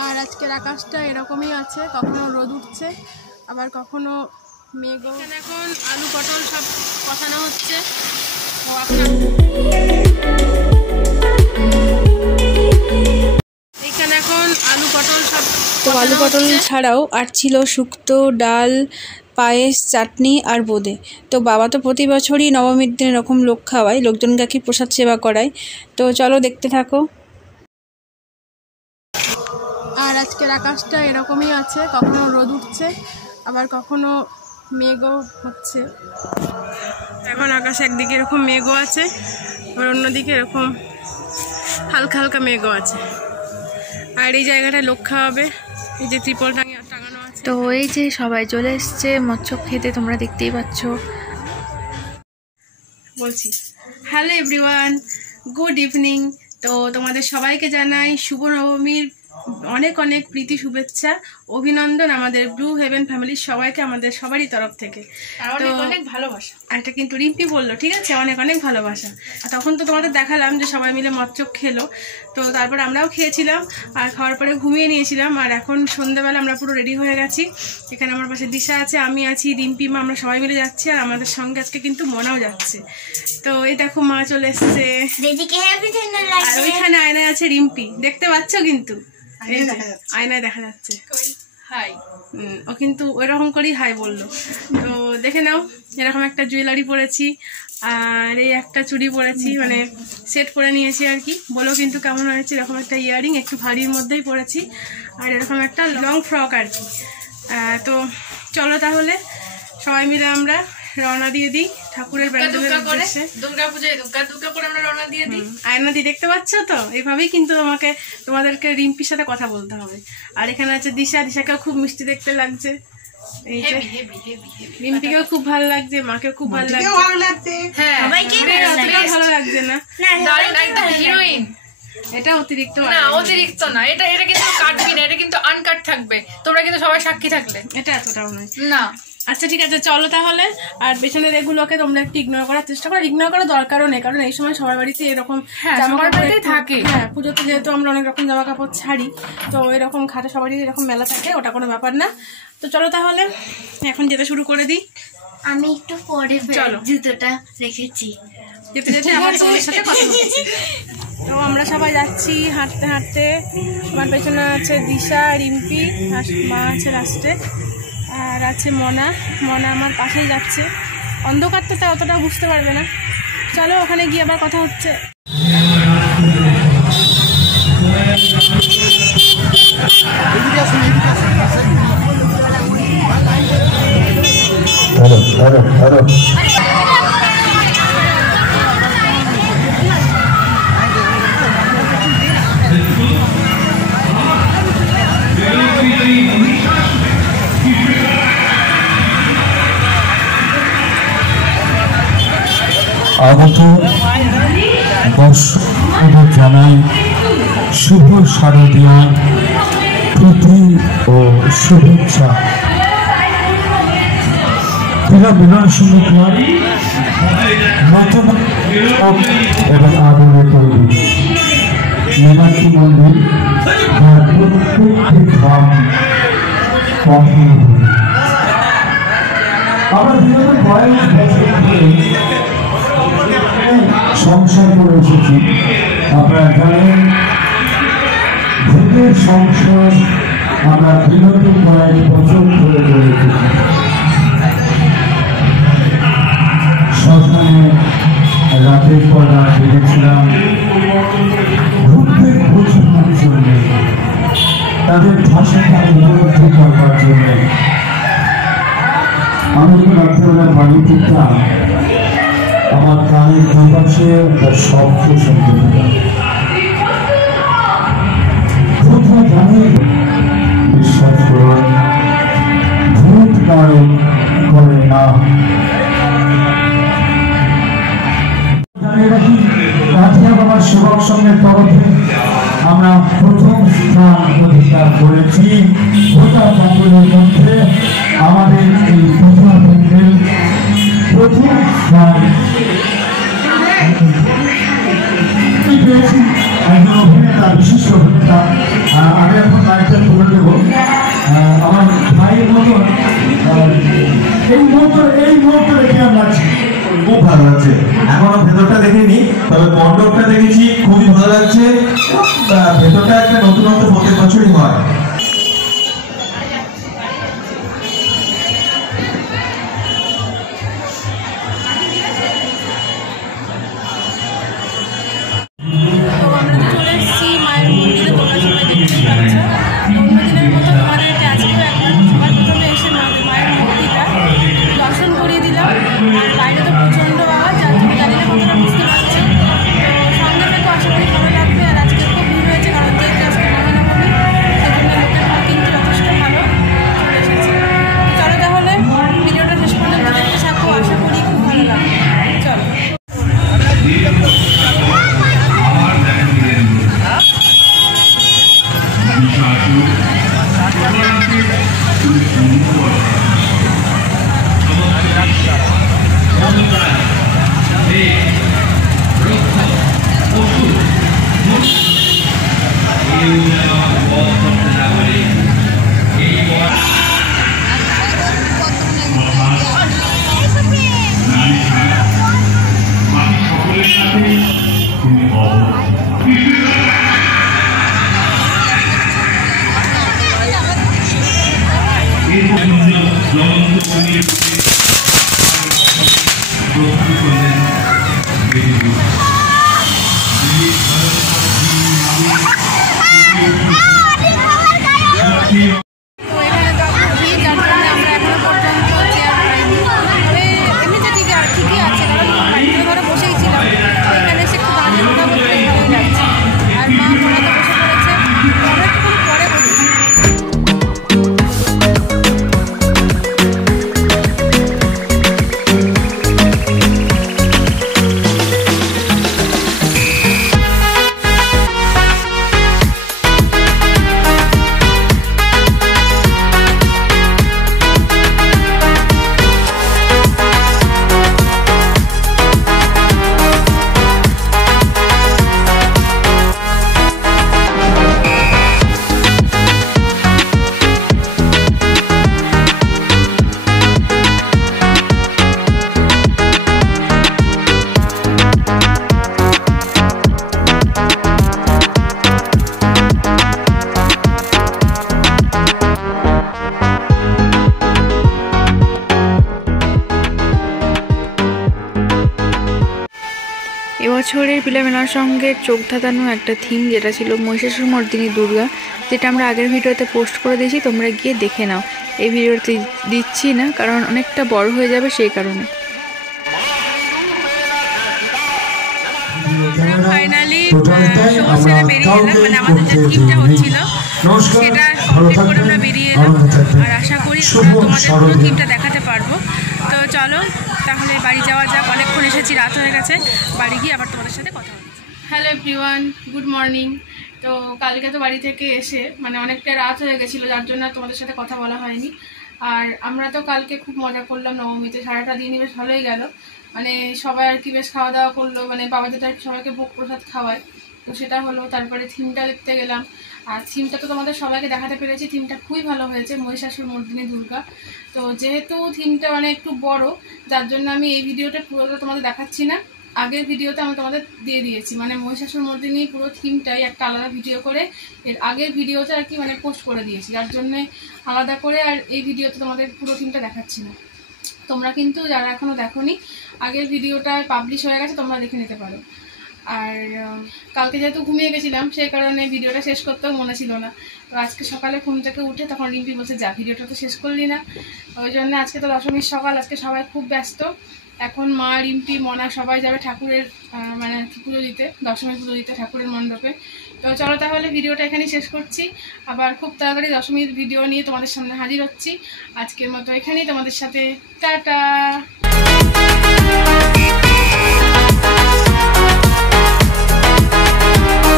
আর আজকের আকাশটা এরকমই আছে, কখনো রোদ উঠছে আবার কখনো মেঘ। এখন আলু পটল সব কষানো হচ্ছে। এখানে এখন আলু পটল সব, তো আলু পটল ছাড়াও আর ছিল শুক্তো, ডাল, পায়েস, চাটনি আর বোঁদে। তো বাবা তো প্রতি বছরই নবমীর দিন এরকম লোক খাওয়ায়, লোকজনকে কি প্রসাদ সেবা করায়। তো চলো দেখতে থাকো। আর আজকের আকাশটা এরকমই আছে, কখনো রোদ উঠছে আবার কখনো মেঘও হচ্ছে। এখন আকাশে একদিকে এরকম মেঘও আছে আর অন্যদিকে এরকম হালকা হালকা মেঘও আছে। আর এই জায়গাটায় লোক খাওয়াবে, এই যে ত্রিপল টাঙানো আছে। তো এই যে সবাই চলে এসছে মৎস্য খেতে, তোমরা দেখতেই পাচ্ছ। বলছি হ্যালো এভরিওয়ান, গুড ইভিনিং। তো তোমাদের সবাইকে জানাই শুভ নবমীর অনেক অনেক প্রীতি, শুভেচ্ছা, অভিনন্দন আমাদের ব্লু হেভেন ফ্যামিলির সবাইকে, আমাদের সবারই তরফ থেকে অনেক অনেক ভালোবাসা। এটা কিন্তু রিম্পি বললো, ঠিক আছে, অনেক অনেক ভালোবাসা। আর তখন তো তোমাদের দেখালাম যে সবাই মিলে মৎস্য খেলো, তো তারপর আমরাও খেয়েছিলাম আর খাওয়ার পরে ঘুমিয়ে নিয়েছিলাম। আর এখন সন্ধ্যাবেলা আমরা পুরো রেডি হয়ে গেছি। এখানে আমার পাশে দিশা আছে, আমি আছি, রিম্পি মা, আমরা সবাই মিলে যাচ্ছি। আর আমাদের সঙ্গে আজকে কিন্তু মনাও যাচ্ছে। তো এই দেখো মা চলে এসছে, আর ওইখানে আয়নায় আছে রিম্পি, দেখতে পাচ্ছ কিন্তু আয়নায় দেখা যাচ্ছে। হাই, ও কিন্তু ওইরকম করেই হাই বললো। তো দেখে নাও, এরকম একটা জুয়েলারি পরেছি আর এই একটা চুড়ি পরেছি, মানে সেট করে নিয়েছি আর কি। বলো কিন্তু কেমন হয়েছে। এরকম একটা ইয়ারিং একটু ভারীর মধ্যেই পরেছি আর এরকম একটা লং ফ্রক আর কি। তো চলো তাহলে সবাই মিলে আমরা রওনা দিয়ে দিই ঠাকুরের প্যান্ডেলের উদ্দেশ্যে। দুর্গাপূজায় দুর্গা করে আমরা রওনা দিয়ে দিই। আয়না দি দেখতে পাচ্ছ তো, এইভাবেই কিন্তু তোমাদেরকে রিম্পির সাথে কথা বলতে হবে। আর এখানে আছে দিশা, দিশাকেও খুব মিষ্টি দেখতে লাগছে। এই যে রিম্পিকেও খুব ভালো লাগছে, মাকেও খুব ভালো লাগছে। হ্যাঁ, ভালো লাগছে না? হিরোইন এটা অতিরিক্ত না, অতিরিক্ত না, এটা কিন্তু কাটবি না, এটা কিন্তু আনকাট থাকবে। তোমরা কিন্তু সবাই সাক্ষী থাকলে, এটা এতটাও নয় না। আচ্ছা ঠিক আছে, চলো তাহলে। আর পেছনের এগুলোকে তোমরা একটু ইগনোর করার চেষ্টা করো। ইগনোর করার দরকারও নেই, কারণ এই সময় সবার বাড়িতে এরকম জামা কাপড় থাকে। হ্যাঁ, পুজোতে যেহেতু আমরা অনেক রকম জামা কাপড় ছাড়ি, তো এরকম খাটে সবারই এরকম মেলা থাকে, ওটা কোনো ব্যাপার না। তো চলো তাহলে এখন যেতে শুরু করে দিই। আমি একটু পরে চলো, জুতোটা রেখেছি, যেতে যেতে আবার তোমাদের সাথে কথা বলছি। তো আমরা সবাই যাচ্ছি হাঁটতে হাঁটতে। আমার পেছনে আছে দিশা, রিম্পি, আর মা আছে লাস্টে, আর আছে মনা। মনা আমার পাশেই যাচ্ছে। অন্ধকার তো অতটা বুঝতে পারবে না। চলো ওখানে গিয়ে আবার কথা হচ্ছে। আগত দর্শকদের জানাই শুভ শারদীয় প্রীতি ও শুভেচ্ছা। ক্রীড়া বিনয় সংগঠন এবং আদরের তৈরি মীনাক্ষী মন্দির প্রত্যেকটি ধাম কঠোর। আমরা যেভাবে কয়েক বছর ধরে সংসার করে এসেছি, আপনারা জানেন ভূতের সংসার আমরা বিগত কয়েক বছর ধরে করে এসেছি। শ্মশানে রাতের পর রাত দেখেছিলাম ভূতদের বোঝানোর জন্য, তাদের ভাষাটা উপলব্ধি করবার জন্য। আমি যখন রাত্রেবেলা বাড়ি ফিরতাম, আমার কানের দুপাশে তার শব্দ শুনতে পেতাম। কোথাও জানি বিশ্বাস করুন, ভূত কারণ করে না। রাধিয়া বাবার সেবক সঙ্গের তরফে আমরা প্রথম স্থান অধিকার করেছি। গোটা প্যান্ডেলের মধ্যে আমাদের এই পূজা প্যান্ডেল প্রথম স্থান পেয়েছি। একজন অভিনেতা, বিশিষ্ট অভিনেতা। আমি এখন লাগছে। ভেতরটা একটা নতুনত্ব প্রত্যেক বছরই হয়। এবছরের পিলামেলার সঙ্গে চোখ ধাঁধানো একটা থিম যেটা ছিল মহিষাসুরমর্দিনী দুর্গা, যেটা আমরা আগের ভিডিওতে পোস্ট করে দিয়েছি, তোমরা গিয়ে দেখে নাও। এই ভিডিওতে দিচ্ছি না কারণ অনেকটা বড় হয়ে যাবে সেই কারণে। ফাইনালি সমস্যাটা বেরিয়ে এলাম, মানে আমাদের যে থিমটা হচ্ছিল সেটা কমপ্লিট করে আমরা বেরিয়ে এলাম। আর আশা করি তোমাদের পুরো থিমটা দেখাতে পারবো। তো চলো তাহলে বাড়ি যাওয়া যাক, অনেকক্ষণ এসেছি, রাত হয়ে গেছে, বাড়ি গিয়ে আবার তোমাদের সাথে কথা হচ্ছে। Hello everyone, good morning. তো কালকে তো বাড়ি থেকে এসে মানে অনেকটা রাত হয়ে গেছিলো, যার জন্য তোমাদের সাথে কথা বলা হয়নি। আর আমরা তো কালকে খুব মজা করলাম নবমীতে, সারাটা দিনই বেশ ভালোই গেল। মানে সবাই আর কি বেশ খাওয়া দাওয়া করলো, মানে বাবা যেটা সবাইকে ভোগ প্রসাদ খাওয়ায়, তো সেটা হলো। তারপরে থিমটা দেখতে গেলাম, আর থিমটা তো তোমাদের সবাইকে দেখাতে পেরেছি। থিমটা খুবই ভালো হয়েছে, মহিষাসুরমর্দিনী দুর্গা। তো যেহেতু থিমটা মানে একটু বড়, যার জন্য আমি এই ভিডিওটা পুরোটা তোমাদের দেখাচ্ছি না। আগের ভিডিওতে আমি তোমাদের দিয়ে দিয়েছি, মানে মহিষাসুরমর্দিনী পুরো থিমটাই একটা আলাদা ভিডিও করে এর আগের ভিডিওতে আর কি মানে পোস্ট করে দিয়েছি, যার জন্যে আলাদা করে আর এই ভিডিওতে তোমাদের পুরো থিমটা দেখাচ্ছি না। তোমরা কিন্তু যারা এখনও দেখোনি, আগের ভিডিওটা পাবলিশ হয়ে গেছে, তোমরা দেখে নিতে পারো। আর কালকে যেহেতু ঘুমিয়ে গেছিলাম সেই কারণে ভিডিওটা শেষ করতেও মনে ছিল না। তো আজকে সকালে ঘুম থেকে উঠে তখন রিম্পি বলছে যা ভিডিওটা তো শেষ করলি না। ওই জন্য আজকে তো দশমীর সকাল, আজকে সবাই খুব ব্যস্ত। এখন মা, রিম্পি, মনা সবাই যাবে ঠাকুরের মানে পুজো দিতে, দশমীর পুজো দিতে ঠাকুরের মণ্ডপে। তো চলো তাহলে ভিডিওটা এখানেই শেষ করছি, আবার খুব তাড়াতাড়ি দশমীর ভিডিও নিয়ে তোমাদের সামনে হাজির হচ্ছি। আজকের মতো এখানেই তোমাদের সাথে টাটা।